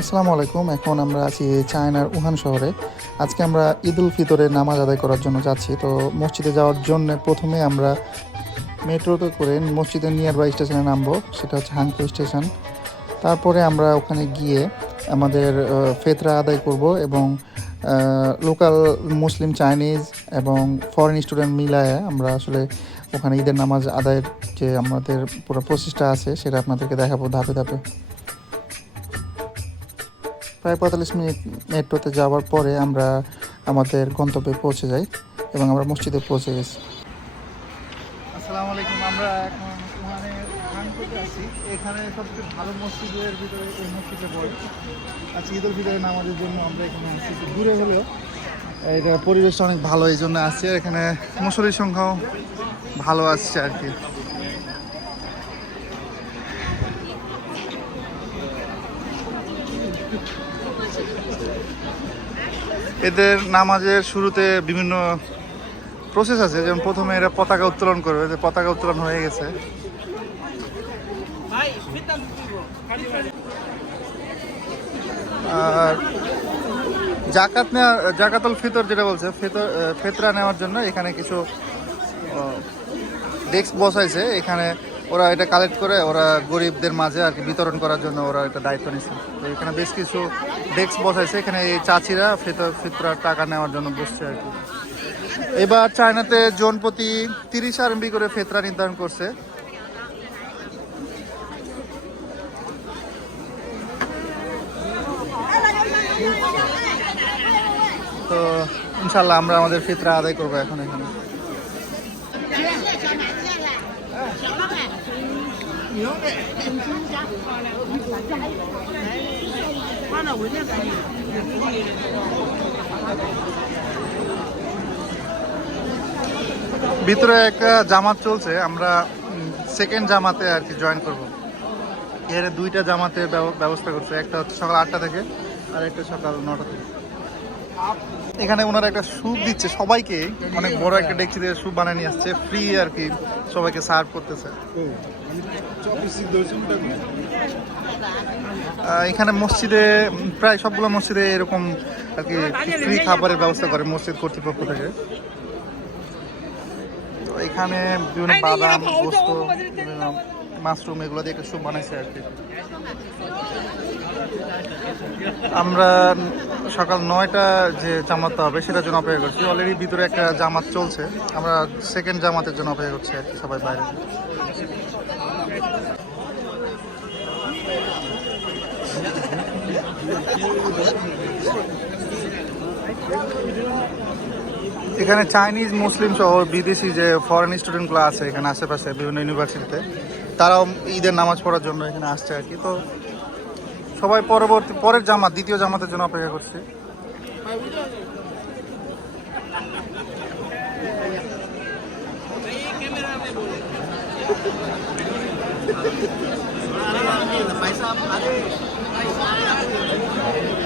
আসসালামু আলাইকুম, এখন আমরা আছি চায়নার উহান শহরে। আজকে আমরা ঈদ উল ফিতরের নামাজ আদায় করার জন্য যাচ্ছি। তো মসজিদে যাওয়ার জন্য প্রথমে আমরা মেট্রোতে করে মসজিদের নিয়ার বাই স্টেশনে নামবো, সেটা হচ্ছে হাংকো স্টেশন। তারপরে আমরা ওখানে গিয়ে আমাদের ফেতরা আদায় করব এবং লোকাল মুসলিম চাইনিজ এবং ফরেন স্টুডেন্ট মিলায় আমরা আসলে ওখানে ঈদের নামাজ আদায়ের যে আমাদের পুরো প্রসেসটা আছে, সেটা আপনাদেরকে দেখাবো ধাপে ধাপে। প্রায় পঁয়তাল্লিশ মিনিট মেট্রোতে যাওয়ার পরে আমরা আমাদের গন্তব্যে পৌঁছে যাই এবং আমরা মসজিদে পৌঁছে গেছি। আসসালামু আলাইকুম, আমরা এখন ওখানে আছি। এখানে সবচেয়ে ভালো মসজিদের ভিতরে এই মসজিদে আজকে নামাজের জন্য আমরা এখানে আসছি দূরে হলেও এটা পরিবেশটা অনেক ভালো, এই জন্য আসছি এখানে মুসলির সংখ্যাও ভালো আসছে আর কি। এদের নামাজের শুরুতে বিভিন্ন প্রসেস আছে, যেমন প্রথমে এরা পতাকা উত্তোলন করবে, যে পতাকা উত্তোলন হয়ে গেছে। আর জাকাত নেওয়া জাকাতুল ফিতর যেটা বলছে, ফিতর ফেতরা নেওয়ার জন্য এখানে কিছু ডেস্ক বসাইছে। এখানে ওরা এটা কালেক্ট করে ওরা গরিবদের মাঝে আর কি বিতরণ করার জন্য ওরা এটা দায়িত্ব নিচ্ছে। তো এখানে বেশ কিছু ডেস্ক বসাইছে, এখানে এই চাচিরা ফিতর ফিতরার টাকা নেওয়ার জন্য বসছে আর কি। এবার চায়নাতে জন প্রতি তিরিশ আরএমবি করে ফেতরা নির্ধারণ করছে। তো ইনশাল্লাহ আমরা আমাদের ফিতরা আদায় করব এখন এখানে। ভিতরে একটা জামাত চলছে, আমরা সেকেন্ড জামাতে আর কি জয়েন করব। এর দুইটা জামাতে ব্যব- ব্যবস্থা করছে, একটা হচ্ছে সকাল আটটা থেকে, আর একটা সকাল নটা থেকে। এখানে ওনারা একটা স্যুপ দিচ্ছে সবাইকে। অনেক বড় একটা ডেকচি দিয়ে স্যুপ বানিয়ে নিয়ে আসছে ফ্রি আর কি সবাইকে সার্ভ করতেছে। এখানে মসজিদে প্রায় সবগুলো মসজিদে এরকম আর কি ফ্রি খাবারের ব্যবস্থা করে মসজিদ কর্তৃপক্ষ থেকে। তো এখানে বিভিন্ন বাদাম গোস্ত বিভিন্ন মাশরুম এগুলো দিয়ে স্যুপ বানাইছে আর কি। আমরা সকাল নয়টা যে জামাতটা হবে সেটার জন্য অপেক্ষা করছি। অলরেডি ভিতরে একটা জামাত চলছে। আমরা সেকেন্ড জামাতের জন্য অপেক্ষা করছি আর কি, সবাই বাইরে। এখানে চাইনিজ মুসলিম সহ বিদেশি যে ফরেন স্টুডেন্টগুলো আছে এখানে, আশেপাশে বিভিন্ন ইউনিভার্সিটিতে তারাও ঈদের নামাজ পড়ার জন্য এখানে আসছে আর কি। তো সবাই পরবর্তী পরের জামাত দ্বিতীয় জামাতের জন্য অপেক্ষা করছে।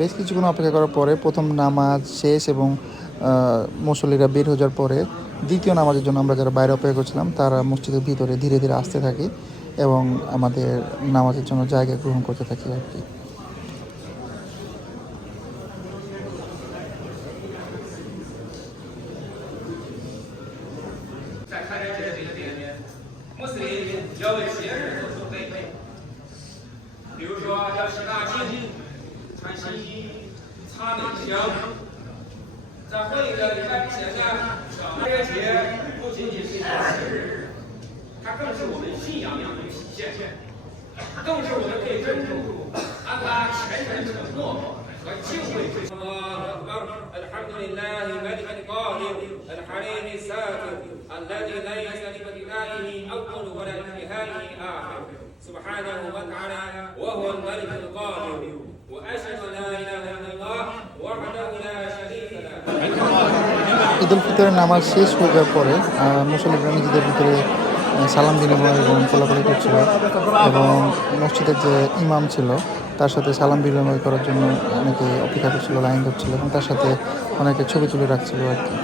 বেশ কিছুক্ষণ অপেক্ষা করার পরে প্রথম নামাজ শেষ এবং মুসল্লিরা বের হয়ে যাওয়ার পরে দ্বিতীয় নামাজের জন্য আমরা যারা বাইরে অপেক্ষা করছিলাম তারা মসজিদের ভিতরে ধীরে ধীরে আসতে থাকি এবং আমাদের নামাজের জন্য জায়গা গ্রহণ করতে থাকি আর কি الله أكبر الحمد لله الملك القاهر الحليم الساتر الذي ليس لابتدائه ঈদ উল ফিতরের নামাজ শেষ হয়ে যাওয়ার পরে মুসলিমরা নিজেদের ভিতরে সালাম বিনিময় এবং কোলাকুলি করছিল এবং মসজিদের যে ইমাম ছিল, তার সাথে সালাম বিনিময় করার জন্য অনেকে অপেক্ষা করছিল, লাইন ধরছিল এবং তার সাথে অনেকে ছবি তুলে রাখছিল আর কি।